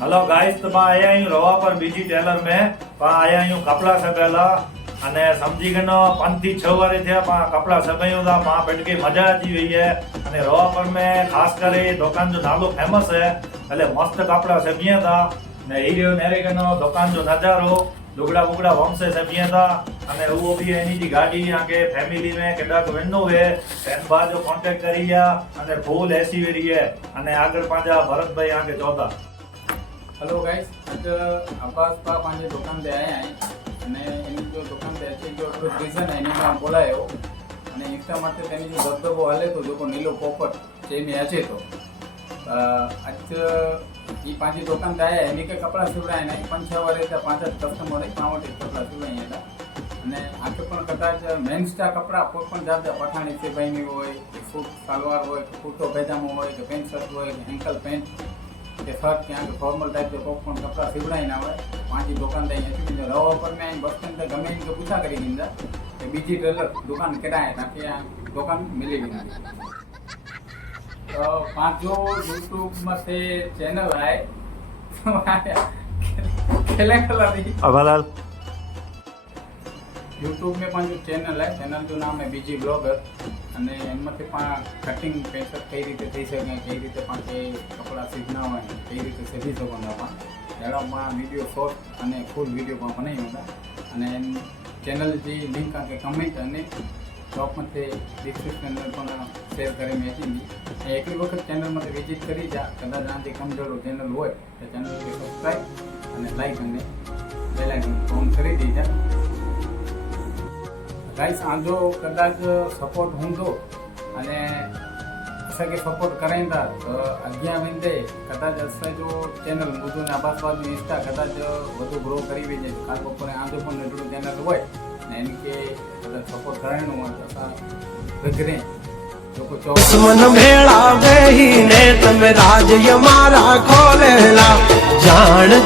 Hello guys, तो आया हूँ रवा पर बीजी टेलर में आया हूँ कपड़ा सगेला अने समझी गए 5 થી 6 वारे थे कपड़ा सगायूं था बैठ के मजा आती हुई है। अने रवा पर में खास करे दुकान जो नालो फेमस है એટલે मस्त कपड़ा सबिया था ने हीरो नेरे कनो दुकान जो नजारो लुगड़ा बुगड़ा वमसे सबिया था अने वो भी एनी दी गाड़ी आगे फैमिली में केडा को वेनो है एन बाद जो कांटेक्ट करिया अने फूल एसी वेरी है अने आगर पाजा भरत भाई आगे 14। हेलो गाइस, आज अब्बास पा पांजे दुकान पे आया है અને એની જો દુકાન पे છે જો રીઝન એની માં બોલાયો અને ઇન્સ્ટા માટે તેની જો દબદબો હાલે તો જો નીલો પોપટ જે મે આજે તો आज ई पांजी दुकान पे आया एनी के कपड़ा सिवડાય ને 5-6 વર્ષ થી 5 કસ્ટમર એ પાવટી કપડા સિવડાય હતા અને આકે પણ કદાચ મેન સ્ટાર કપડા કોઈ પણ જાત પઠાણી છે ભાઈની હોય કે સૂટ સલવાર હોય કે કુર્તો પજામો હોય કે પેન્ટ શર્ટ હોય કે એન્કલ પેન્ટ के शर्ट क्या फॉर्मल टाइप के पॉपकॉर्न कपड़ा सिवड़ाई ना हुए पांच दुकान दाई है रवा पर में बस स्टैंड पे गमे इनके पूछा करी गिंदा कि बीजी टेलर दुकान केड़ा है ताकि दुकान मिली गिंदा तो पांच जो YouTube में से चैनल है खेले कला दी अबालाल YouTube में पांच जो चैनल है चैनल जो नाम है बीजी ब्लॉगर અને એમાંથી કટિંગ પેન્ટ કઈ રીતે થઈ શકે કઈ રીતે પાંચે કપડા સીધના હોય કઈ રીતે સીધી શકવાના એડામાં વિડીયો શોર્ટ અને ફૂલ વિડીયો પણ બનાવી હતા અને ચેનલ જે લિંક કે કમેન્ટ અને ટોપમાંથી ડિસ્ક્રિપ્શનમાં પણ શેર કરી મેં હતી એકલી વખત ચેનલમાંથી વિઝિટ કરી જા કદાચ આનાથી કમજોર ચેનલ હોય તો ચેનલને સબસ્ક્રાઈબ અને લાઈક અને બેલ આઇકન ઓન કરી દીધા। गाइस आजो कदाच सपोर्ट होंदो अने असांखे सपोर्ट कराईंदा तो अॻियां वेंदे कदाच असां जो चैनल मुझो ने आबादबाद में इंस्टा कदाच वधु ग्रो करी वेंदे काल बपोरे आजो पण नंढड़ो चैनल होय ने इनके कदाच सपोर्ट करायणो होय तो असां विघरे लोको दुश्मन भेड़ा वेही ने तमे राज यमारा खोलेला जान।